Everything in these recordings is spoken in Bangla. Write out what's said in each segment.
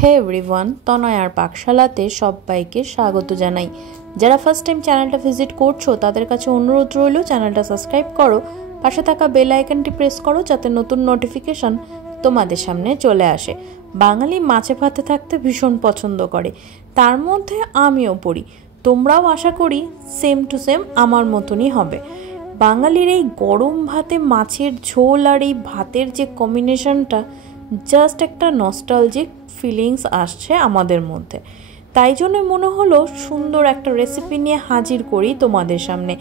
হে এভরিওয়ান, তনয়ার পাকশালাতে সবাইকে স্বাগত জানাই। যারা ফার্স্ট টাইম চ্যানেলটা ভিজিট করছো তাদের কাছে অনুরোধ রইল চ্যানেলটা সাবস্ক্রাইব করো, পাশে থাকা বেল আইকনটি প্রেস করো যাতে নতুন নোটিফিকেশন তোমাদের সামনে চলে আসে। বাঙালি মাছে ভাতে থাকতে ভীষণ পছন্দ করে, তার মধ্যে আমিও পড়ি। তোমরাও আশা করি সেম টু সেম আমার মতনই হবে। বাঙালির এই গরম ভাতে মাছের ঝোল আর এই ভাতের যে কম্বিনেশনটা, জাস্ট একটা নস্টালজিক ফিলিংস আসছে আমাদের মধ্যে। তাই জন্য মনে হলো সুন্দর একটা রেসিপি নিয়ে হাজির করি তোমাদের সামনে।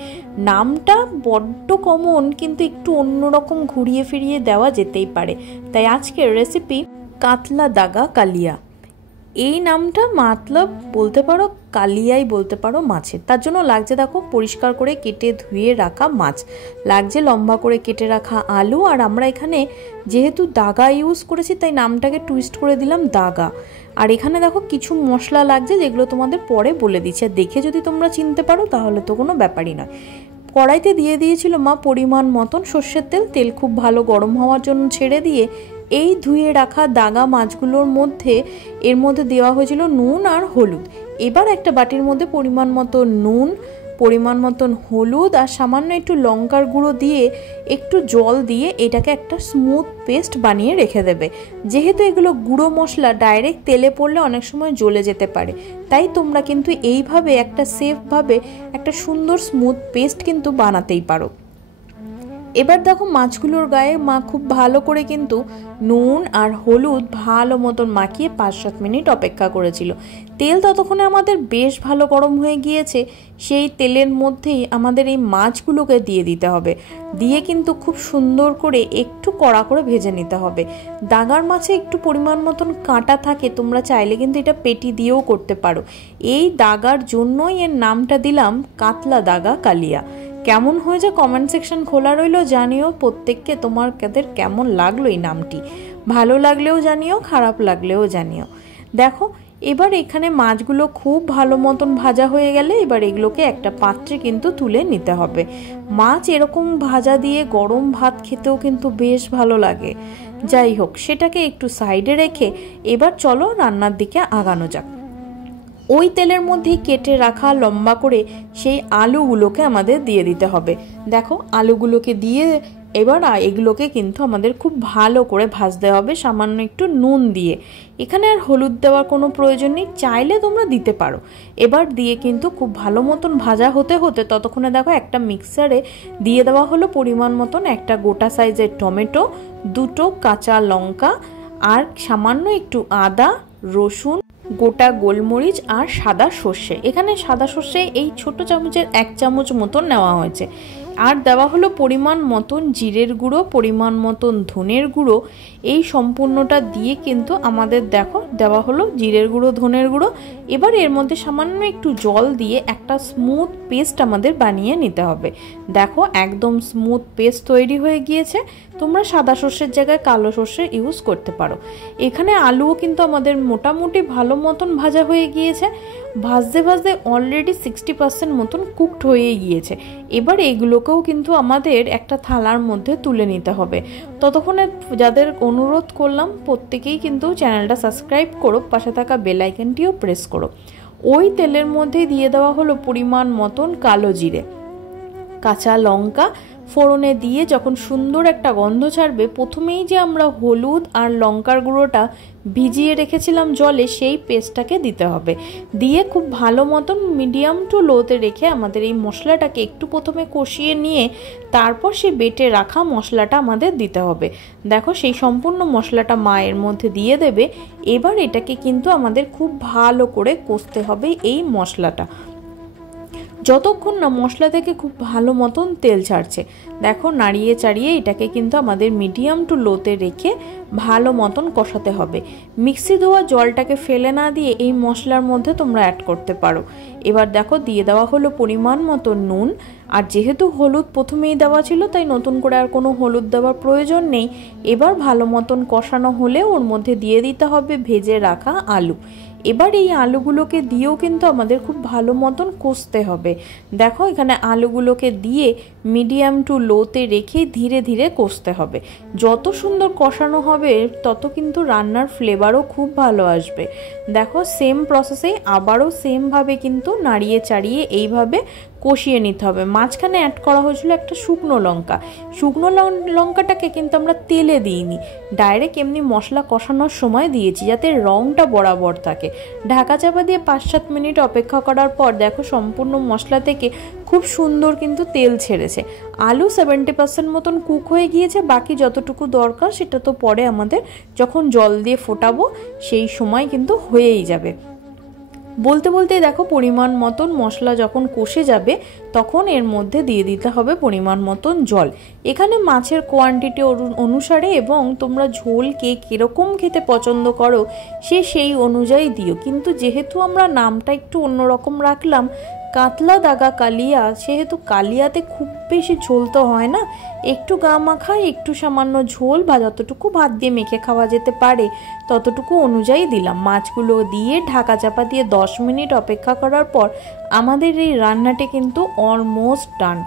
নামটা বড্ড কমন, কিন্তু একটু অন্যরকম ঘুরিয়ে ফিরিয়ে দেওয়া যেতেই পারে। তাই আজকের রেসিপি কাতলা দাগা কালিয়া। এই নামটা মতলব বলতে পারো কালিয়াই বলতে পারো মাছের। তার জন্য লাগছে দেখো পরিষ্কার করে কেটে ধুয়ে রাখা মাছ, লাগছে লম্বা করে কেটে রাখা আলু, আর আমরা এখানে যেহেতু দাগা ইউজ করেছি তাই নামটাকে টুইস্ট করে দিলাম দাগা। আর এখানে দেখো কিছু মশলা লাগছে যেগুলো তোমাদের পরে বলে দিচ্ছি, আর দেখে যদি তোমরা চিনতে পারো তাহলে তো কোনো ব্যাপারই নয়। কড়াইতে দিয়ে দিয়েছিল মা পরিমাণ মতন সর্ষের তেল। তেল খুব ভালো গরম হওয়ার জন্য ছেড়ে দিয়ে এই ধুয়ে রাখা দাগা মাছগুলোর মধ্যে এর মধ্যে দেওয়া হয়েছিল নুন আর হলুদ। এবার একটা বাটির মধ্যে পরিমাণ মতো নুন, পরিমাণ মতন হলুদ আর সামান্য একটু লঙ্কার গুঁড়ো দিয়ে একটু জল দিয়ে এটাকে একটা স্মুথ পেস্ট বানিয়ে রেখে দেবে। যেহেতু এগুলো গুঁড়ো মশলা, ডাইরেক্ট তেলে পড়লে অনেক সময় জ্বলে যেতে পারে, তাই তোমরা কিন্তু এইভাবে একটা সেফভাবে একটা সুন্দর স্মুথ পেস্ট কিন্তু বানাতেই পারো। এবার দেখো মাছগুলোর গায়ে মা খুব ভালো করে কিন্তু নুন আর হলুদ ভালো মতন মাখিয়ে 5-7 মিনিট অপেক্ষা করেছিল। তেল ততক্ষণে আমাদের বেশ ভালো গরম হয়ে গিয়েছে। সেই তেলের মধ্যেই আমাদের এই মাছগুলোকে দিয়ে দিতে হবে। দিয়ে কিন্তু খুব সুন্দর করে একটু কড়া করে ভেজে নিতে হবে। দাগার মাছে একটু পরিমাণ মতন কাঁটা থাকে, তোমরা চাইলে কিন্তু এটা পেটি দিয়েও করতে পারো। এই দাগার জন্যই এর নামটা দিলাম কাতলা দাগা কালিয়া। কেমন হয়েছে কমেন্ট সেকশন খোলা রইলো, জানিও প্রত্যেককে তোমাদের কেমন লাগলো এই নামটি। ভালো লাগলেও জানিও, খারাপ লাগলেও জানিও। দেখো এবার এখানে মাছগুলো খুব ভালো মতন ভাজা হয়ে গেলে এবার এগুলোকে একটা পাত্রে কিন্তু তুলে নিতে হবে। মাছ এরকম ভাজা দিয়ে গরম ভাত খেতেও কিন্তু বেশ ভালো লাগে। যাই হোক, সেটাকে একটু সাইডে রেখে এবার চলো রান্নার দিকে আগানো যাক। ওই তেলের মধ্যেই কেটে রাখা লম্বা করে সেই আলুগুলোকে আমাদের দিয়ে দিতে হবে। দেখো আলুগুলোকে দিয়ে এবার এগুলোকে কিন্তু আমাদের খুব ভালো করে ভাজতে হবে সামান্য একটু নুন দিয়ে। এখানে আর হলুদ দেওয়ার কোনো প্রয়োজন নেই, চাইলে তোমরা দিতে পারো। এবার দিয়ে কিন্তু খুব ভালো মতন ভাজা হতে হতে ততক্ষণে দেখো একটা মিক্সারে দিয়ে দেওয়া হলো পরিমাণ মতন একটা গোটা সাইজের টমেটো, 2টো কাঁচা লঙ্কা আর সামান্য একটু আদা, রসুন, গোটা গোলমরিচ আর সাদা সর্ষে। এখানে সাদা সর্ষে এই ছোট চামচের 1 চামচ মতন নেওয়া হয়েছে। আর দেওয়া হলো পরিমাণ মতন জিরের গুঁড়ো, পরিমাণ মতন ধনের গুঁড়ো। এই সম্পূর্ণটা দিয়ে কিন্তু আমাদের দেখো দেওয়া হলো জিরের গুঁড়ো, ধনের গুঁড়ো। এবার এর মধ্যে সামান্য একটু জল দিয়ে একটা স্মুথ পেস্ট আমাদের বানিয়ে নিতে হবে। দেখো একদম স্মুথ পেস্ট তৈরি হয়ে গিয়েছে। তোমরা সাদা সর্ষের জায়গায় কালো সর্ষে ইউজ করতে পারো। এখানে আলুও কিন্তু আমাদের মোটামুটি ভালো মতন ভাজা হয়ে গিয়েছে। ভাজতে ভাজতে অলরেডি 60% মতন কুকড হয়ে গিয়েছে। এবার এগুলোকেও কিন্তু আমাদের একটা থালার মধ্যে তুলে নিতে হবে। ততক্ষণে যাদের অনুরোধ করলাম প্রত্যেকেই কিন্তু চ্যানেলটা সাবস্ক্রাইব করো, পাশে থাকা বেল আইকনটিও প্রেস করো। ওই তেলের মধ্যে দিয়ে দেওয়া হলো পরিমাণ মতন কালো জিরে, কাঁচা লঙ্কা ফোড়নে দিয়ে যখন সুন্দর একটা গন্ধ ছাড়বে, প্রথমেই যে আমরা হলুদ আর লঙ্কার গুঁড়োটা ভিজিয়ে রেখেছিলাম জলে, সেই পেস্টটাকে দিতে হবে। দিয়ে খুব ভালো মতন মিডিয়াম টু লোতে রেখে আমাদের এই মশলাটাকে একটু প্রথমে কষিয়ে নিয়ে তারপর সেই বেটে রাখা মশলাটা আমাদের দিতে হবে। দেখো সেই সম্পূর্ণ মশলাটা মায়ের মধ্যে দিয়ে দেবে। এবার এটাকে কিন্তু আমাদের খুব ভালো করে কষতে হবে এই মশলাটা, যতক্ষণ না মশলা থেকে খুব ভালো মতন তেল ছাড়ছে। দেখো নাড়িয়ে চাড়িয়ে এটাকে কিন্তু আমাদের মিডিয়াম টু লোতে রেখে ভালো মতন কষাতে হবে। মিক্সি ধোয়া জলটাকে ফেলে না দিয়ে এই মশলার মধ্যে তোমরা অ্যাড করতে পারো। এবার দেখো দিয়ে দেওয়া হলো পরিমাণ মতো নুন আর যেহেতু হলুদ প্রথমেই দেওয়া ছিল তাই নতুন করে আর কোনো হলুদ দেওয়ার প্রয়োজন নেই। এবার ভালো মতন কষানো হলে ওর মধ্যে দিয়ে দিতে হবে ভেজে রাখা আলু। এবার এই আলুগুলোকে দিয়েও কিন্তু আমাদের খুব ভালো মতন কষতে হবে। দেখো এখানে আলুগুলোকে দিয়ে মিডিয়াম টু লোতে রেখে ধীরে ধীরে কষতে হবে। যত সুন্দর কষানো হবে তত কিন্তু রান্নার ফ্লেভারও খুব ভালো আসবে। দেখো সেম প্রসেসে আবারও সেমভাবে কিন্তু নাড়িয়ে চাড়িয়ে এইভাবে কষিয়ে নিতে হবে। মাঝখানে অ্যাড করা হয়েছিল একটা শুকনো লঙ্কা। শুকনো লঙ্কাটাকে কিন্তু আমরা তেলে দিইনি, ডাইরেক্ট এমনি মশলা কষানোর সময় দিয়েছি যাতে রঙটা বরাবর থাকে। ঢাকা চাপা দিয়ে 5-7 মিনিট অপেক্ষা করার পর দেখো সম্পূর্ণ মশলা থেকে খুব সুন্দর কিন্তু তেল ছেড়েছে। আলু 70% মতন কুক হয়ে গিয়েছে, বাকি যতটুকু দরকার সেটা তো পরে আমাদের যখন জল দিয়ে ফোটাবো সেই সময় কিন্তু হয়েই যাবে। বলতে বলতে দেখো পরিমাণ মতন মশলা যখন কষে যাবে তখন এর মধ্যে দিয়ে দিতে হবে পরিমাণ মতন জল। এখানে মাছের কোয়ান্টিটি অনুসারে এবং তোমরা ঝোল কে কীরকম খেতে পছন্দ করো সেই অনুযায়ী দিও। কিন্তু যেহেতু আমরা নামটা একটু অন্যরকম রাখলাম কাতলা দাগা কালিয়া, সেহেতু কালিয়াতে খুব বেশি ঝোল তো হয় না, একটু গা মাখা একটু সামান্য ঝোল বা যতটুকু ভাত দিয়ে মেখে খাওয়া যেতে পারে ততটুকু অনুযায়ী দিলাম। মাছগুলো দিয়ে ঢাকা চাপা দিয়ে 10 মিনিট অপেক্ষা করার পর আমাদের এই রান্নাটি কিন্তু অলমোস্ট ডান।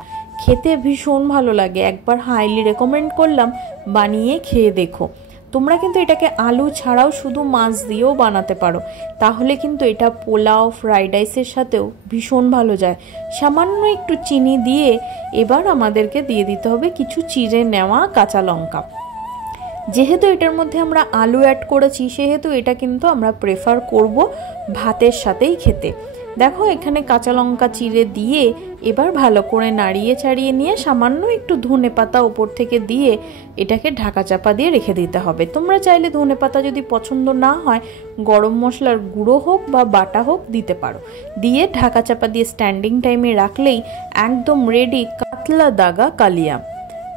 খেতে ভীষণ ভালো লাগে, একবার হাইলি রেকমেন্ড করলাম, বানিয়ে খেয়ে দেখো। তোমরা কিন্তু এটাকে আলু ছাড়াও শুধু মাছ দিয়েও বানাতে পারো, তাহলে কিন্তু এটা পোলাও ফ্রাইড রাইসের সাথেও ভীষণ ভালো যায়। সামান্য একটু চিনি দিয়ে এবার আমাদেরকে দিয়ে দিতে হবে কিছু চিড়ে নেওয়া কাঁচা লঙ্কা। যেহেতু এটার মধ্যে আমরা আলু অ্যাড করেছি সেহেতু এটা কিন্তু আমরা প্রেফার করব ভাতের সাথেই খেতে। দেখো এখানে কাঁচা লঙ্কা চিড়ে দিয়ে এবার ভালো করে নাড়িয়ে চাড়িয়ে নিয়ে সামান্য একটু ধনে পাতা ওপর থেকে দিয়ে এটাকে ঢাকা চাপা দিয়ে রেখে দিতে হবে। তোমরা চাইলে ধনে পাতা যদি পছন্দ না হয় গরম মশলার গুঁড়ো হোক বা বাটা হোক দিতে পারো। দিয়ে ঢাকা চাপা দিয়ে স্ট্যান্ডিং টাইমে রাখলেই একদম রেডি কাতলা দাগা কালিয়া।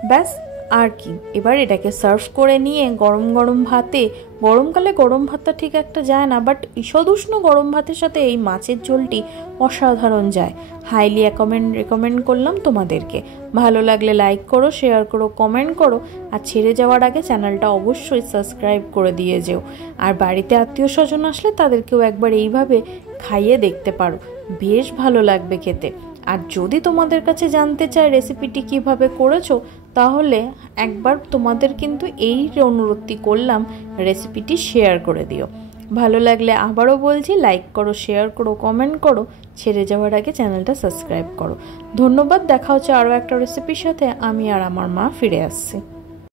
ব্যাস আর কি, এবার এটাকে সার্ভ করে নিয়ে গরম গরম ভাতে, গরমকালে গরম ভাতটা ঠিক একটা যায় না, বাট ঈষদুষ্ণ গরম ভাতের সাথে এই মাছের ঝোলটি অসাধারণ যায়। হাইলি রেকমেন্ড করলাম তোমাদেরকে। ভালো লাগলে লাইক করো, শেয়ার করো, কমেন্ট করো, আর ছেড়ে যাওয়ার আগে চ্যানেলটা অবশ্যই সাবস্ক্রাইব করে দিয়ে যেও। আর বাড়িতে আত্মীয় স্বজন আসলে তাদেরকেও একবার এইভাবে খাইয়ে দেখতে পারো, বেশ ভালো লাগবে খেতে। আর যদি তোমাদের কাছে জানতে চাই রেসিপিটি কিভাবে করেছো তাহলে একবার তোমাদের কিন্তু এই অনুরোধটি করলাম, রেসিপিটি শেয়ার করে দিও। ভালো লাগলে আবারও বলছি লাইক করো, শেয়ার করো, কমেন্ট করো, ছেড়ে যাওয়ার আগে চ্যানেলটা সাবস্ক্রাইব করো। ধন্যবাদ, দেখা হচ্ছে আরও একটা রেসিপির সাথে। আমি আর আমার মা ফিরে আসছি।